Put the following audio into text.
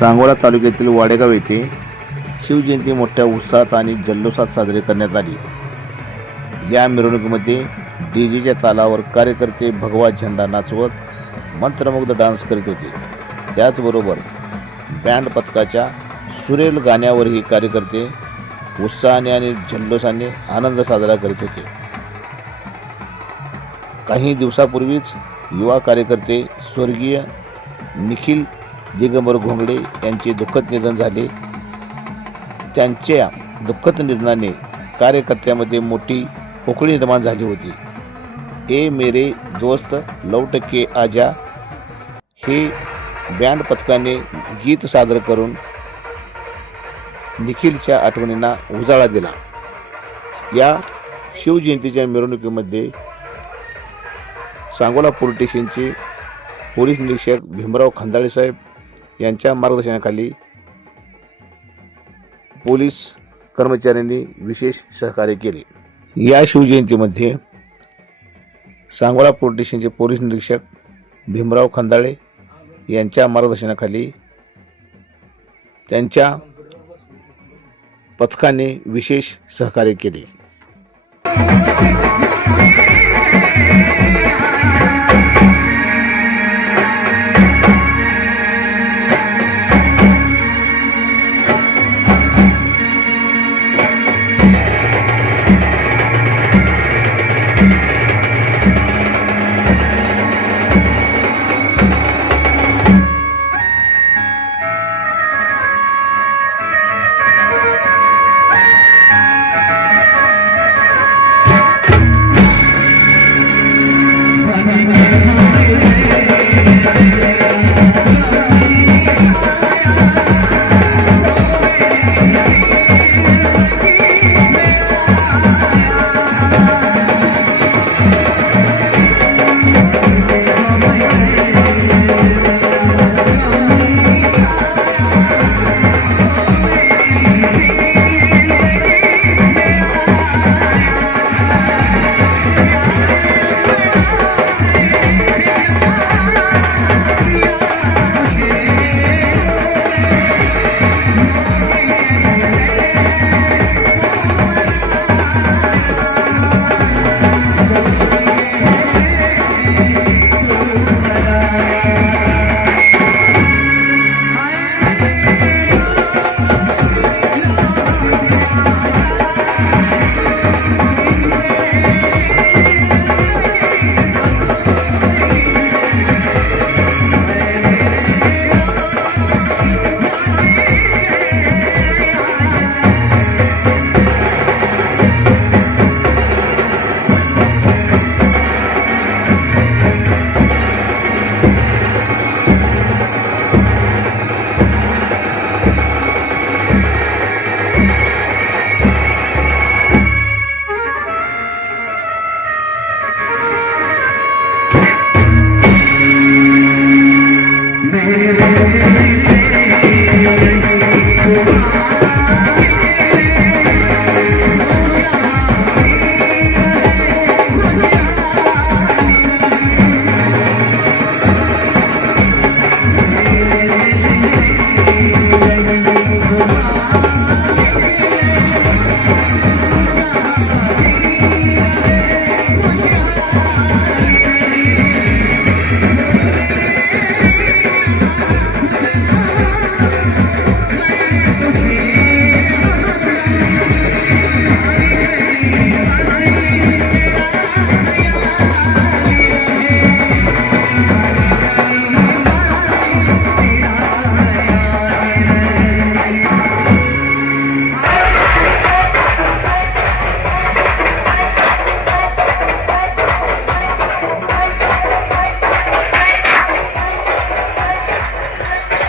सांगोला तालुक्यातील वाडेगाव येथे शिवजयंती मोठ्या उत्साहात आणि जल्लोषात साजरी करण्यात आली. या मिरवणुकीमध्ये डीजेच्या तालावर कार्यकर्ते भगवा झेंडा नाचवत मंत्रमुग्ध डान्स करीत होते. त्याचबरोबर बँड पथकाच्या सुरेल गाण्यावरही कार्यकर्ते उत्साहाने आणि जल्लोषाने आनंद साजरा करीत होते. काही दिवसापूर्वीच युवा कार्यकर्ते स्वर्गीय निखिल दिगंबर घोंगडे यांचे दुःखद निधन झाले. त्यांच्या दुःखद निधनाने कार्यकर्त्यामध्ये मोठी पोकळी निर्माण झाली होती. ए मेरे दोस्त लवटके आजा. हे बँड पथकाने गीत सादर करून निखिलच्या आठवणींना उजाळा दिला. या शिवजयंतीच्या मिरवणुकीमध्ये सांगोला पोलीस स्टेशनचे पोलीस निरीक्षक भीमराव खंदाळे साहेब यांच्या मार्गदर्शनाखाली पोलीस कर्मचाऱ्यांनी विशेष सहकार्य केले. या शिवजयंतीमध्ये सांगोला पोलीस स्टेशनचे पोलीस निरीक्षक भीमराव खंदाळे यांच्या मार्गदर्शनाखाली त्यांच्या पथकाने विशेष सहकार्य केले.